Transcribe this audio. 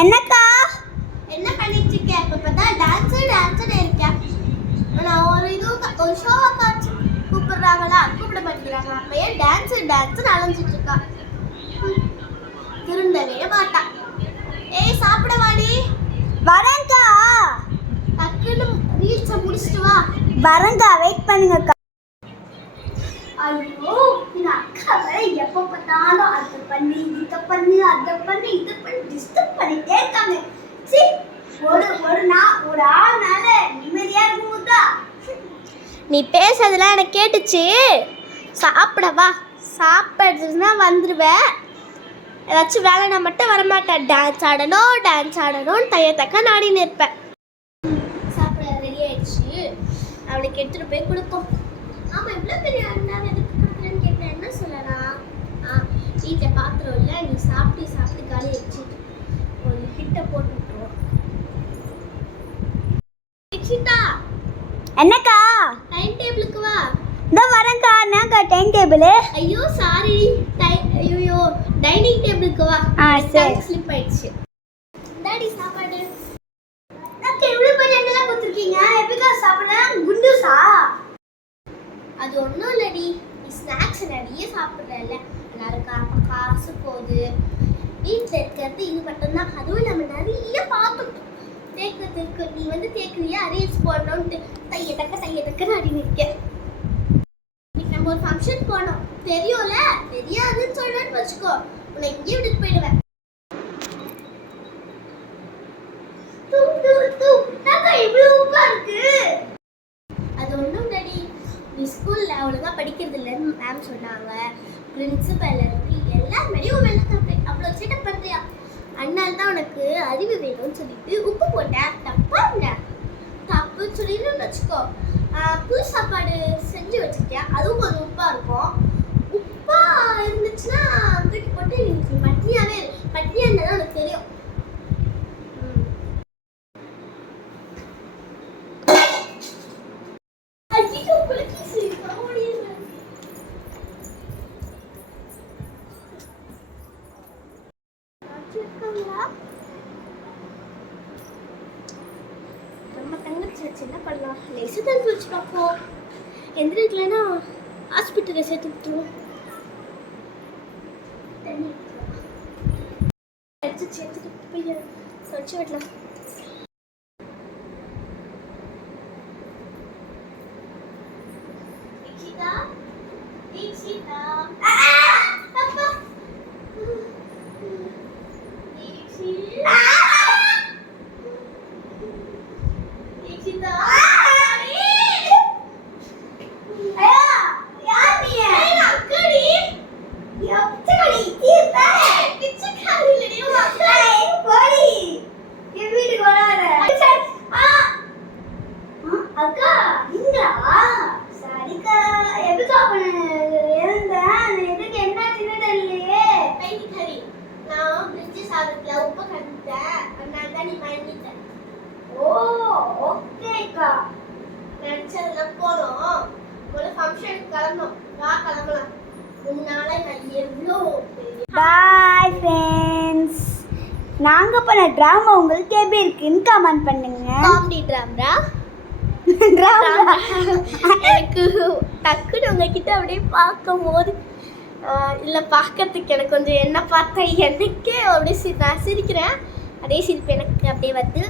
என்னக்கா என்ன பண்ணிட்டு இருக்க? இப்ப பார்த்தா டான்ஸ் இருக்கேன். நான் ஒரு ஷோவை காட்சி கூப்பிடுறாங்களா, கூப்பிட மாட்டேங்கிறாங்க. அப்ப ஏன் டான்ஸ் அலைஞ்சிட்டு இருக்கா? திருந்தவே மாட்டா. ஏய் சாப்பிட வாடி. வரேன்க்கா. டக்குன்னு ரீல்ஸை முடிச்சிட்டு வா. வரேன்க்கா, வெயிட் பண்ணுங்கக்கா. ஐயோ, இந்த அக்கா வேற எப்ப பார்த்தாலும் அதை பண்ணி இதை பண்ணி டிஸ்டர்ப் பண்ணிட்டே இருக்காங்க. சரி, ஒரு ஆள்னால நிம்மதியா இருக்கும்போதா? நீ பேசுறதெல்லாம் எனக்கு கேட்டுச்சு. சாப்பிடவா? சாப்பிடுறதுன்னா வந்துடுவேன். ஏதாச்சும் வேலைனா மட்டும் வரமாட்டேன். டான்ஸ் ஆடணும்னு தக்க நாடின்னு இருப்பேன். சாப்பிட ரெடி ஆயிடுச்சு. அவளுக்கு எடுத்துட்டு போய் கொடுப்போம். ஆமா, இவ்வளோ பெரிய அண்ணாவை எதுக்கு கொடுக்குறேன்னு கேட்டேன். என்ன சொல்லலாம்? வீட்டில் பாத்திரம் இல்லை, நீ சாப்பிட்டு காலி வச்சுட்டு ஒரு ஹிட்ட போட்டு விட்டுருவோம். என்னக்கா? டைம் டேபிளுக்கு வா. இதோ வரேன்க்கா. என்னக்கா டைம் டேபிள்? ஐயோ சாரி, ஐயோ டைனிங் டேபிளுக்கு வா. சரி. ஸ்லிப் ஆயிடுச்சு. டாடி சாப்பாடு. எனக்கு இவ்வளோ பெரிய அண்ணெல்லாம் கொடுத்துருக்கீங்க. எப்படிக்கா சாப்பிடலாம்? குண்டூசா? அது ஒன்றும் இல்லடி, நீ ஸ்நாக்ஸ் நிறைய சாப்பிட்றல, எல்லாருக்கும் காசு போகுது. வீட்டில் இருக்கிறது இது மட்டும்தான். அதுவும் நம்ம நிறைய பார்த்துட்டோம் தேக்கிறதுக்கு. நீ தேக்குறியா? ரீல்ஸ் போடணும்ட்டு தைய டக்குன்னு அடி நிற்க. இன்னைக்கு நம்ம ஒரு ஃபங்க்ஷன் போனோம். தெரியும்ல? தெரியாதுன்னு சொல்றேன்னு வச்சுக்கோ, உன்னை இங்கே விட்டுட்டு போயிடுவேன். இவ்வளோ உப்பா இருக்கு. அது ஒன்றும் இல்லடி, நீ ஸ்கூலில் அவ்வளோதான் படிக்கிறது இல்லைன்னு மேம் சொன்னாங்க. பிரின்சிபல் எல்லாருமே அவ்வளோ சீட்டப் பண்ணுறியா? அதனால தான் உனக்கு அறிவு வேணும்னு சொல்லிட்டு உப்பு போட்டேன். தப்புன்னு சொல்லிடணும்னு வச்சுக்கோ. புது சாப்பாடு செஞ்சு வச்சுருக்கியா, அதுவும் கொஞ்சம் உப்பாக இருக்கும். உப்பாக இருந்துச்சுன்னா தூக்கி போட்டு நீ பட்னியாகவே பட்னியாக இருந்தால் உனக்கு தெரியும். நம்ம தங்கச்சி என்ன பண்ணலாம்? லேசு தங்கி வச்சு பார்ப்போம். எந்திரிக்கலன்னா ஹாஸ்பிட்டலில் சேர்த்து விட்டுருவோம். தண்ணி எடுத்து சேர்த்துட்டு போய் வச்சு விடலாம். உப்பு கண்டுட்டேன், அதனால தான் நீ மயங்கிட்ட. ஓ ஓகேக்கா. நினச்சதெல்லாம் போதும். ஒரு ஃபங்க்ஷனுக்கு கிளம்பணும். வா கிளம்பலாம். உன்னால நான் எவ்வளோ. Bye friends. நாங்கள் பண்ண ட்ராமா உங்களுக்கு எப்படி இருக்குன்னு கமெண்ட் பண்ணுங்க. காமெடி ட்ராமா எனக்கு டக்குன்னு உங்ககிட்ட அப்படியே பார்க்கும் போது இல்லை பார்க்கறதுக்கு எனக்கு கொஞ்சம் என்ன பார்த்தா எனக்கே அப்படியே நான் சிரிக்கிறேன். அதே சிரிப்பு எனக்கு அப்படியே வந்து